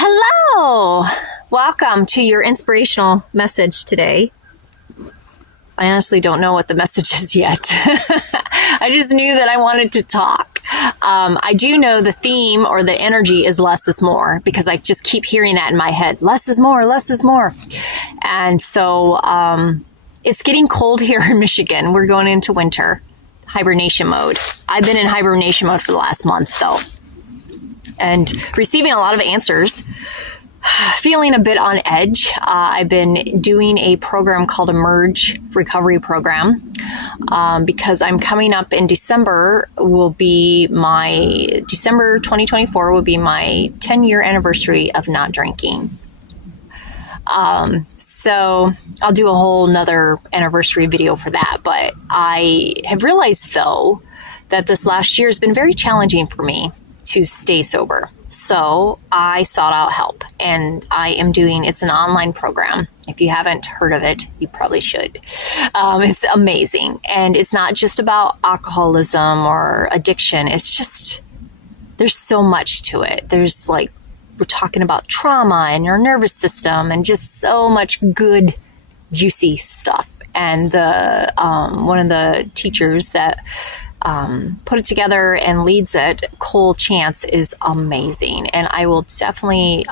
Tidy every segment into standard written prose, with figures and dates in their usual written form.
Hello! Welcome to your inspirational message today. I honestly don't know what the message is yet. I just knew that I wanted to talk. I do know the theme or the energy is less is more, because I just keep hearing that in my head. Less is more, less is more. And so it's getting cold here in Michigan. We're going into winter, hibernation mode. I've been in hibernation mode for the last month, though, and receiving a lot of answers, feeling a bit on edge. I've been doing a program called Emerge Recovery Program because I'm coming up in December. December 2024 will be my 10-year anniversary of not drinking. So I'll do a whole nother anniversary video for that. But I have realized, though, that this last year has been very challenging for me to stay sober. So I sought out help, and I am it's an online program. If you haven't heard of it, you probably should. It's amazing. And it's not just about alcoholism or addiction. It's just, there's so much to it. There's we're talking about trauma and your nervous system and just so much good, juicy stuff. And one of the teachers that put it together and leads it, Cole Chance, is amazing. And I will definitely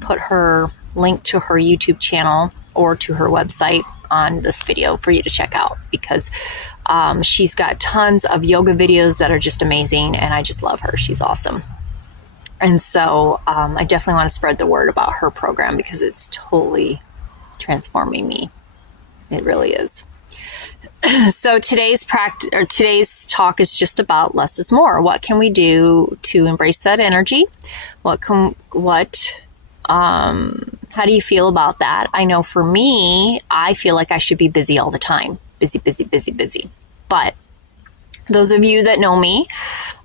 put her link to her YouTube channel or to her website on this video for you to check out, because she's got tons of yoga videos that are just amazing, and I just love her. She's awesome. And so I definitely want to spread the word about her program, because it's totally transforming me. It really is. So today's talk is just about less is more. What can we do to embrace that energy? How do you feel about that? I know for me, I feel like I should be busy all the time. Busy, busy, busy, busy. But those of you that know me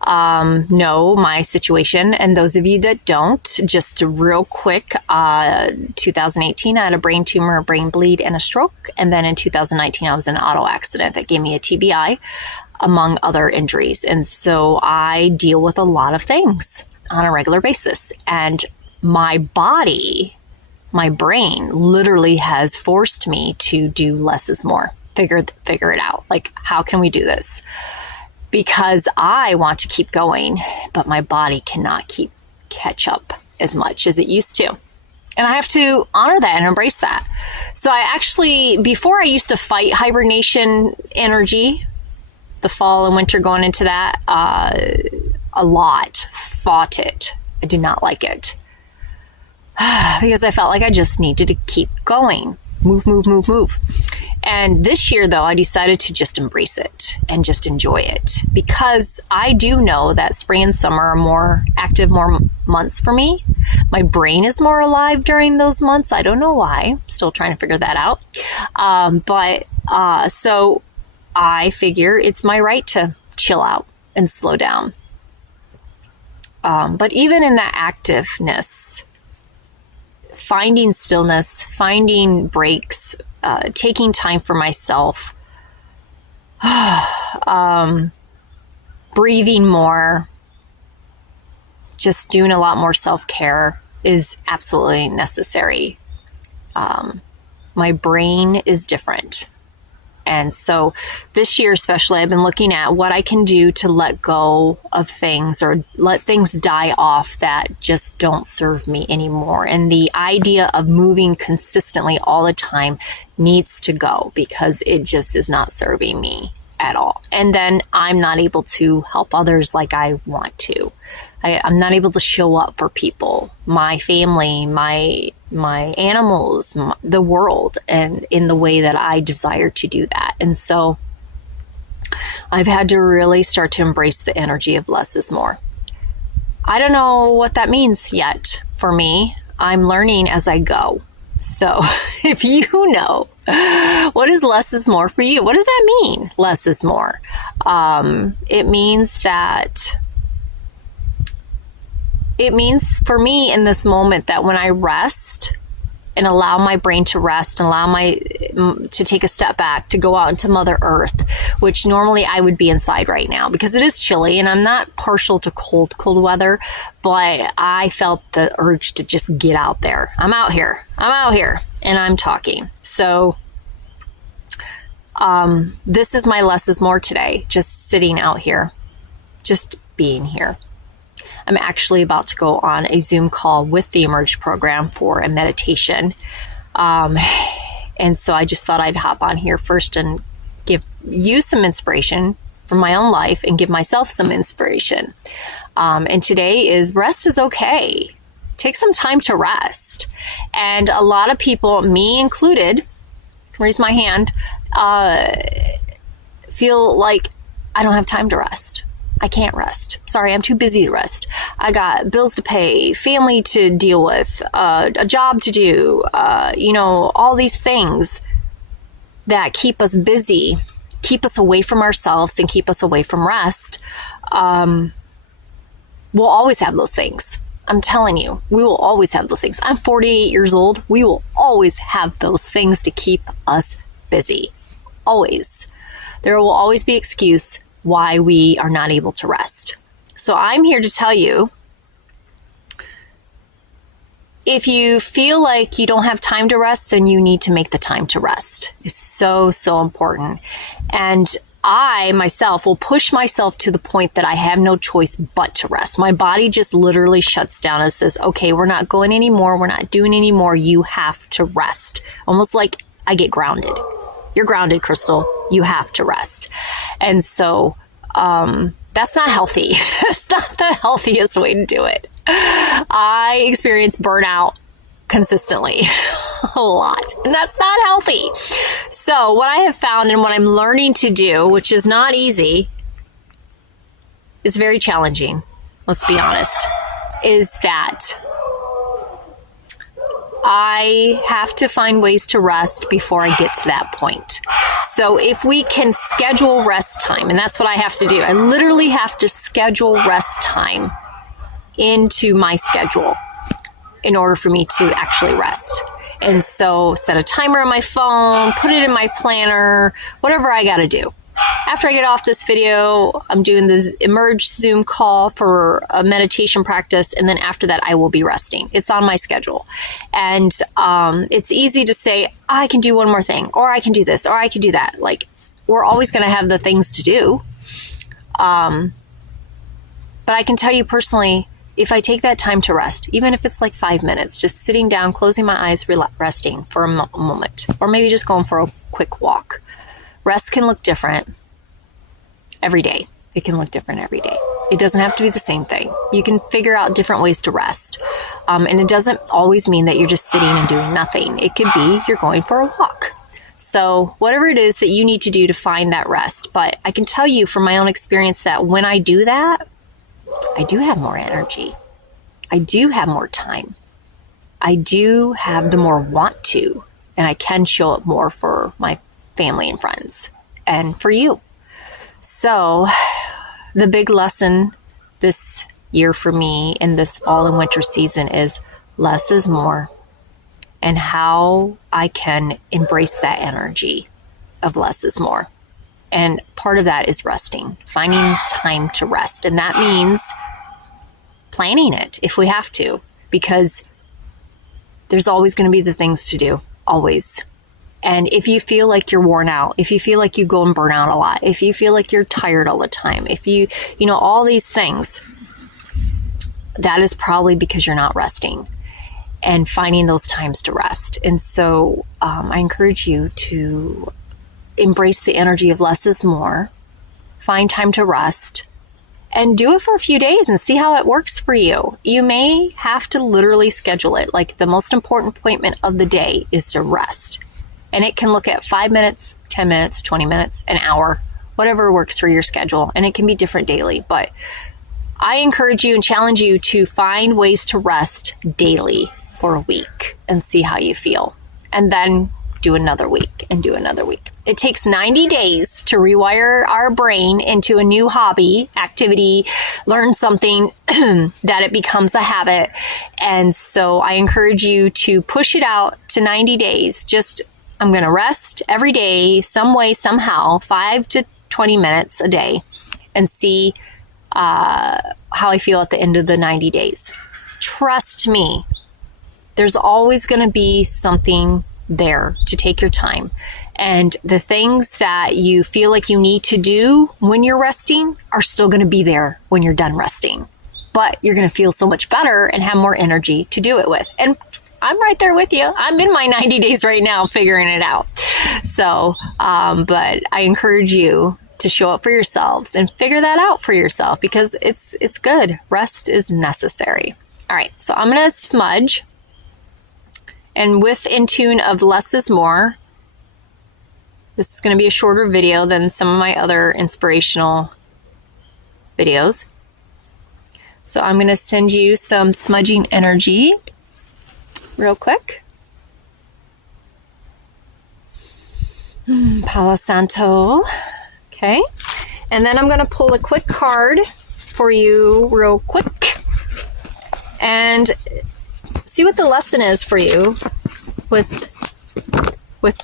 know my situation, and those of you that don't, just real quick, 2018, I had a brain tumor, a brain bleed, and a stroke. And then in 2019, I was in an auto accident that gave me a TBI, among other injuries. And so I deal with a lot of things on a regular basis. And my body, my brain literally has forced me to do less is more. Figure it out. How can we do this? Because I want to keep going, but my body cannot catch up as much as it used to. And I have to honor that and embrace that. So before I used to fight hibernation energy, the fall and winter going into that, a lot, fought it. I did not like it. Because I felt like I just needed to keep going. Move, move, move, move. And this year, though, I decided to just embrace it and just enjoy it, because I do know that spring and summer are more active, more months for me. My brain is more alive during those months. I don't know why. I'm still trying to figure that out. So I figure it's my right to chill out and slow down. But even in that activeness, finding stillness, finding breaks, taking time for myself, breathing more, just doing a lot more self-care is absolutely necessary. My brain is different. And so this year especially, I've been looking at what I can do to let go of things or let things die off that just don't serve me anymore. And the idea of moving consistently all the time needs to go, because it just is not serving me at all. And then I'm not able to help others like I want to. I'm not able to show up for people, my family, my animals, the world, and in the way that I desire to do that. And so I've had to really start to embrace the energy of less is more. I don't know what that means yet for me. I'm learning as I go. So if you know, what is less is more for you? What does that mean? Less is more. It means for me in this moment that when I rest, and allow my brain to rest and allow to take a step back, to go out into Mother Earth, which normally I would be inside right now because it is chilly and I'm not partial to cold weather, but I felt the urge to just get out there. I'm out here and I'm talking. So this is my less is more today, just sitting out here, just being here. I'm actually about to go on a Zoom call with the Emerge program for a meditation. And so I just thought I'd hop on here first and give you some inspiration from my own life and give myself some inspiration. And today is rest is okay. Take some time to rest. And a lot of people, me included, raise my hand, feel like I don't have time to rest. I can't rest. Sorry, I'm too busy to rest. I got bills to pay, family to deal with, a job to do, all these things that keep us busy, keep us away from ourselves and keep us away from rest. We'll always have those things. I'm telling you, we will always have those things. I'm 48 years old. We will always have those things to keep us busy. Always. There will always be excuse why we are not able to rest. So I'm here to tell you, if you feel like you don't have time to rest, then you need to make the time to rest. It's so, so important. And I myself will push myself to the point that I have no choice but to rest. My body just literally shuts down and says, okay, we're not going anymore. We're not doing anymore. You have to rest. Almost like I get grounded. You're grounded, Crystal. You have to rest. And so that's not healthy. That's not the healthiest way to do it. I experience burnout consistently a lot, and that's not healthy. So what I have found and what I'm learning to do, which is not easy, is very challenging, let's be honest, is that I have to find ways to rest before I get to that point. So if we can schedule rest time, and that's what I have to do. I literally have to schedule rest time into my schedule in order for me to actually rest. And so set a timer on my phone, put it in my planner, whatever I got to do. After I get off this video, I'm doing this Emerge Zoom call for a meditation practice. And then after that, I will be resting. It's on my schedule. And it's easy to say, I can do one more thing, or I can do this, or I can do that. Like, we're always going to have the things to do. But I can tell you personally, if I take that time to rest, even if it's like 5 minutes, just sitting down, closing my eyes, resting for a moment, or maybe just going for a quick walk. Rest can look different every day. It can look different every day. It doesn't have to be the same thing. You can figure out different ways to rest. And it doesn't always mean that you're just sitting and doing nothing. It could be you're going for a walk. So whatever it is that you need to do to find that rest. But I can tell you from my own experience that when I do that, I do have more energy. I do have more time. I do have the more want to, and I can show up more for my family and friends and for you. So the big lesson this year for me in this fall and winter season is less is more, and how I can embrace that energy of less is more. And part of that is resting, finding time to rest. And that means planning it if we have to, because there's always going to be the things to do, always. And if you feel like you're worn out, if you feel like you go and burn out a lot, if you feel like you're tired all the time, if you all these things, that is probably because you're not resting and finding those times to rest. And so I encourage you to embrace the energy of less is more, find time to rest, and do it for a few days and see how it works for you. You may have to literally schedule it. Like, the most important appointment of the day is to rest. And it can look at 5 minutes, 10 minutes, 20 minutes, an hour, whatever works for your schedule. And it can be different daily. But I encourage you and challenge you to find ways to rest daily for a week and see how you feel. And then do another week, and do another week. It takes 90 days to rewire our brain into a new hobby, activity, learn something that it becomes a habit. And so I encourage you to push it out to 90 days. I'm going to rest every day, some way, somehow, 5 to 20 minutes a day, and see how I feel at the end of the 90 days. Trust me, there's always going to be something there to take your time. And the things that you feel like you need to do when you're resting are still going to be there when you're done resting. But you're going to feel so much better and have more energy to do it with. And I'm right there with you. I'm in my 90 days right now figuring it out. So, but I encourage you to show up for yourselves and figure that out for yourself, because it's good. Rest is necessary. All right, so I'm going to smudge. And with In Tune of Less is More, this is going to be a shorter video than some of my other inspirational videos. So I'm going to send you some smudging energy real quick. Palo Santo. Okay. And then I'm going to pull a quick card for you real quick and see what the lesson is for you with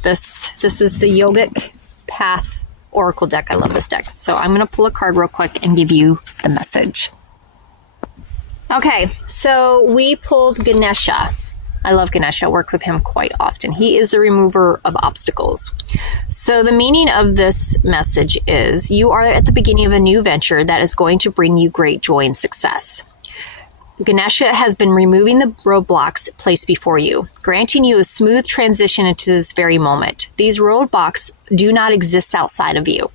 this. This is the Yogic Path Oracle deck. I love this deck. So I'm going to pull a card real quick and give you the message. Okay, so we pulled Ganesha. I love Ganesha. I work with him quite often. He is the remover of obstacles. So the meaning of this message is you are at the beginning of a new venture that is going to bring you great joy and success. Ganesha has been removing the roadblocks placed before you, granting you a smooth transition into this very moment. These roadblocks do not exist outside of you.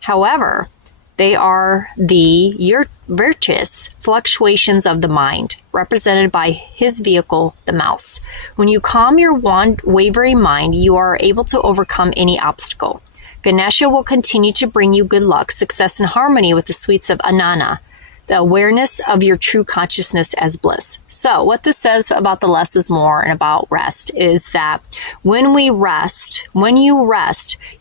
However, they are the virtuous fluctuations of the mind, represented by his vehicle, the mouse. When you calm your wavering mind, you are able to overcome any obstacle. Ganesha will continue to bring you good luck, success, and harmony with the sweets of Anana, the awareness of your true consciousness as bliss. So what this says about the less is more and about rest is that when you rest,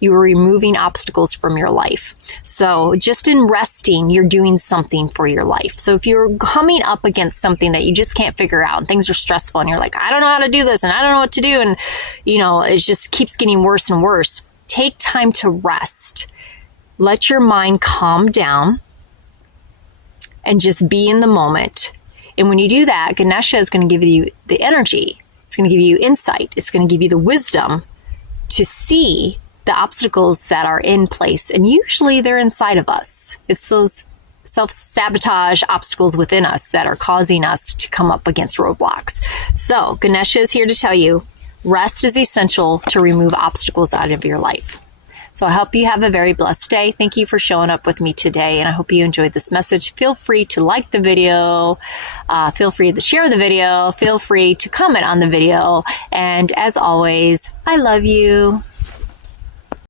you are removing obstacles from your life. So just in resting, you're doing something for your life. So if you're coming up against something that you just can't figure out and things are stressful and you're like, I don't know how to do this and I don't know what to do. And, it just keeps getting worse and worse. Take time to rest. Let your mind calm down and just be in the moment. And when you do that, Ganesha is going to give you the energy. It's going to give you insight. It's going to give you the wisdom to see the obstacles that are in place. And usually they're inside of us. It's those self-sabotage obstacles within us that are causing us to come up against roadblocks. So Ganesha is here to tell you, rest is essential to remove obstacles out of your life. So I hope you have a very blessed day. Thank you for showing up with me today, and I hope you enjoyed this message. Feel free to like the video. Feel free to share the video. Feel free to comment on the video. And as always, I love you.